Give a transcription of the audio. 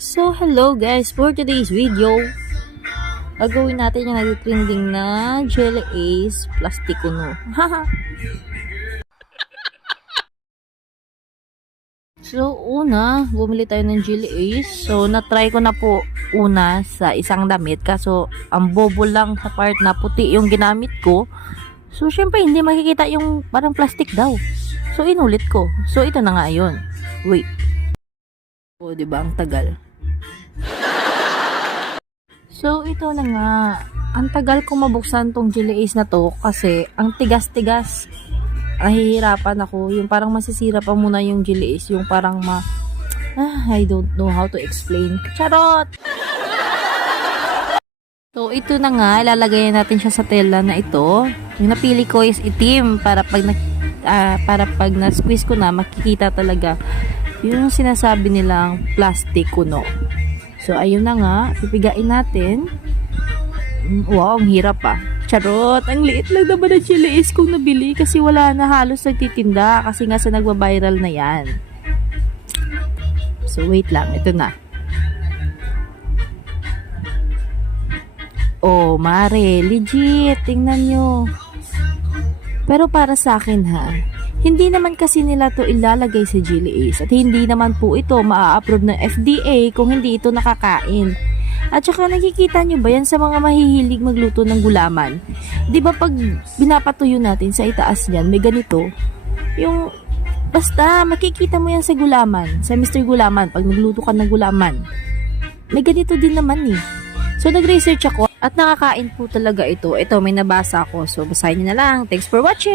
So, hello guys, for today's video, gagawin natin yung nag-trending na Jelly Ace Plastiko no. So, una, bumili tayo ng Jelly Ace. So, na-try ko na po una sa isang damit. Kaso, ang bobo lang sa part na puti yung ginamit ko. So, syempre, hindi makikita yung parang plastic daw. So, inulit ko. So, ito na nga yun. Wait. O, diba? Ang tagal. So, ito na nga. Ang tagal kong mabuksan tong Jelly Ace na to kasi ang tigas-tigas. Nahihirapan ako. Yung parang masisira pa muna yung Jelly Ace. Yung parang I don't know how to explain. Charot! So, ito na nga. Ilalagay natin siya sa tela na ito. Yung napili ko is itim para pag na-squeeze ko na, makikita talaga yung sinasabi nilang plastic kuno. So, ayun na nga. Pipigain natin. Wow, ang hirap ah. Charot! Ang liit lang naman ang Jelly Ace kong nabili kasi wala na halos nagtitinda kasi nga sa nagwa-viral na yan. So, wait lang. Ito na. Oh, mare. Legit. Tingnan nyo. Pero para sa akin ha, hindi naman kasi nila to ilalagay sa Jelly Ace at hindi naman po ito maa-approve ng FDA kung hindi ito nakakain. At saka nakikita nyo ba yan sa mga mahihilig magluto ng gulaman? Di ba pag binapatuyo natin sa itaas niyan, may ganito? Yung, basta makikita mo yan sa gulaman, sa Mr. Gulaman, pag nagluto ka ng gulaman. May ganito din naman eh. So nag-research ako at nakakain po talaga ito. Ito may nabasa ako. So basahin nyo na lang. Thanks for watching!